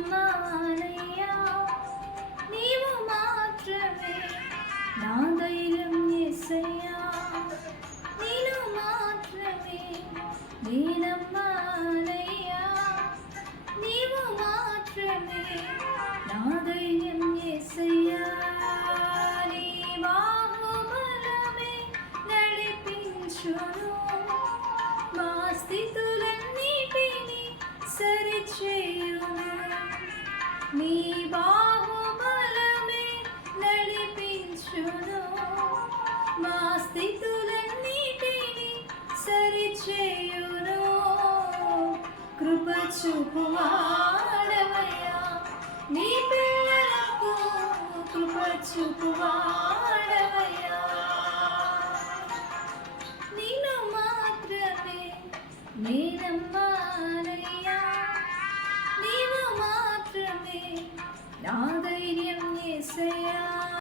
నేనమ్మానయ్యా నీవు మాత్రమే నా ధైర్యం యేసయ్యా నీవు మాత్రమే నేనమ్మానయ్యా నీవు మాత్రమే నా ధైర్యం యేసయ్యా నీ బాహుబలమే నడిపించును మా స్థితులన్నిటినీ సరిచేయును నీ బాహుబలమే నడిపించును మా స్థితులన్నిటినీ సరిచేయును కృప చూపువాడవయ్యా నీ పిల్లలకు కృప చూపువాడవయ్యా నిన్ను మాత్రమే నేనమ్మానయ్యా నీవు మాత్రమే నా ధైర్యం యేసయ్యా